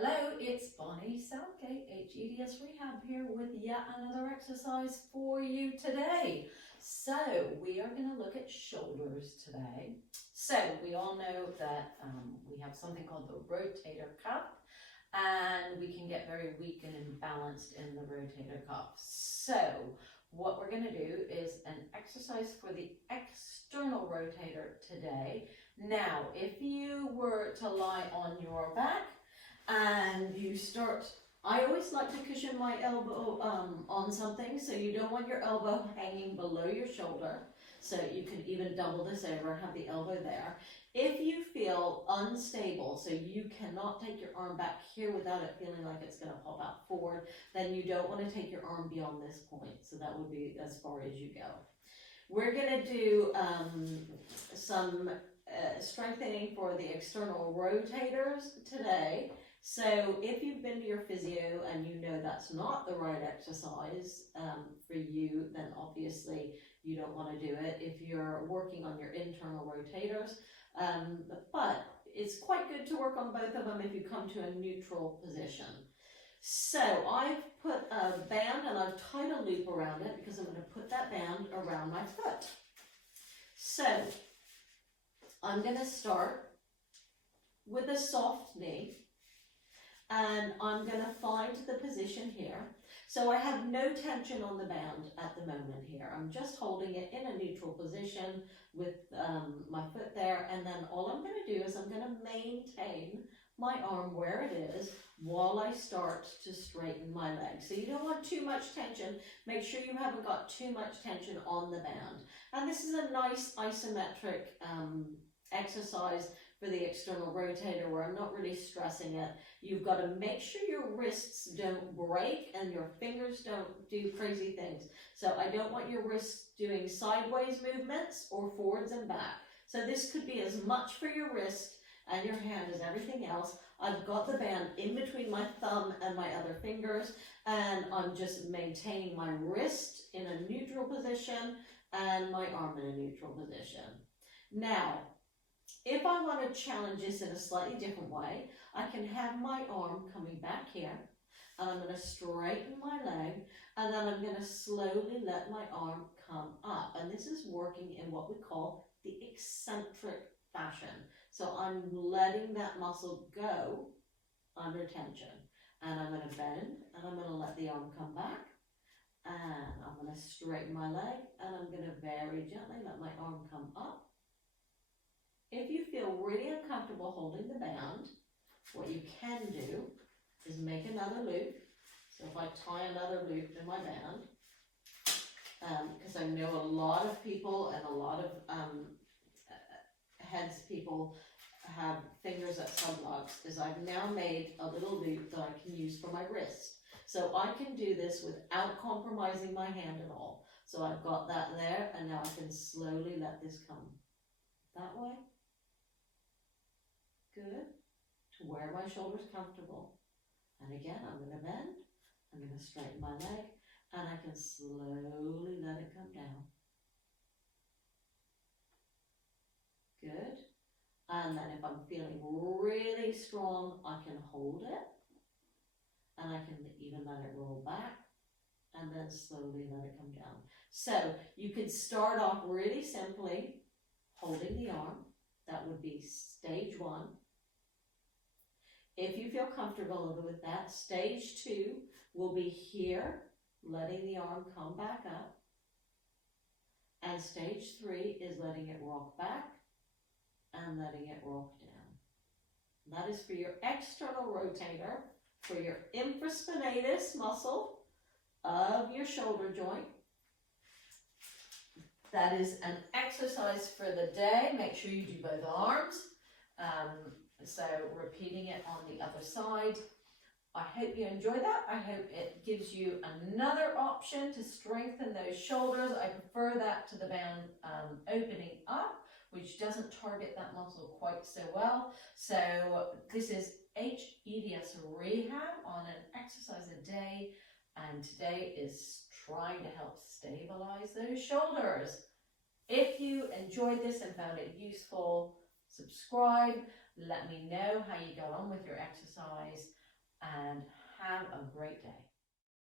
Hello, it's Bonnie Southgate, hEDS Rehab here with yet another exercise for you today. So we are going to look at shoulders today. So we all know that we have something called the rotator cuff, and we can get very weak and imbalanced in the rotator cuff. So what we're going to do is an exercise for the external rotator today. Now, if you were to lie on your back, and you start, I always like to cushion my elbow on something, so you don't want your elbow hanging below your shoulder. So you can even double this over and have the elbow there. If you feel unstable, so you cannot take your arm back here without it feeling like it's going to pop out forward, then you don't want to take your arm beyond this point. So that would be as far as you go. We're going to do some strengthening for the external rotators today. So if you've been to your physio and you know that's not the right exercise for you, then obviously you don't want to do it if you're working on your internal rotators. But it's quite good to work on both of them if you come to a neutral position. So I've put a band and I've tied a loop around it because I'm going to put that band around my foot. So I'm going to start with a soft knee. And I'm going to find the position here. So I have no tension on the band at the moment here. I'm just holding it in a neutral position with my foot there. And then all I'm going to do is I'm going to maintain my arm where it is while I start to straighten my leg. So you don't want too much tension. Make sure you haven't got too much tension on the band. And this is a nice isometric exercise for the external rotator where I'm not really stressing it. You've got to make sure your wrists don't break and your fingers don't do crazy things. So I don't want your wrists doing sideways movements or forwards and back. So this could be as much for your wrist and your hand as everything else. I've got the band in between my thumb and my other fingers, and I'm just maintaining my wrist in a neutral position and my arm in a neutral position. Now, if I want to challenge this in a slightly different way, I can have my arm coming back here, and I'm going to straighten my leg, and then I'm going to slowly let my arm come up. And this is working in what we call the eccentric fashion. So I'm letting that muscle go under tension. And I'm going to bend, and I'm going to let the arm come back, and I'm going to straighten my leg, and I'm going to very gently let my arm come up. If you feel really uncomfortable holding the band, what you can do is make another loop. So if I tie another loop in my band, because I know a lot of people and a lot of heads people have fingers that sublux, is I've now made a little loop that I can use for my wrist. So I can do this without compromising my hand at all. So I've got that there, and now I can slowly let this come that way. Good, to where my shoulder's comfortable. And again, I'm going to bend, I'm going to straighten my leg, and I can slowly let it come down. Good. And then if I'm feeling really strong, I can hold it, and I can even let it roll back, and then slowly let it come down. So you could start off really simply holding the arm. That would be stage 1. If you feel comfortable with that, stage 2 will be here, letting the arm come back up. And stage 3 is letting it rock back and letting it rock down. That is for your external rotator, for your infraspinatus muscle of your shoulder joint. That is an exercise for the day. Make sure you do both arms. So repeating it on the other side. I hope you enjoy that. I hope it gives you another option to strengthen those shoulders. I prefer that to the band opening up, which doesn't target that muscle quite so well. So this is hEDS Rehab on an exercise a day, and today is trying to help stabilize those shoulders. If you enjoyed this and found it useful, subscribe. Let me know how you got on with your exercise. a great day.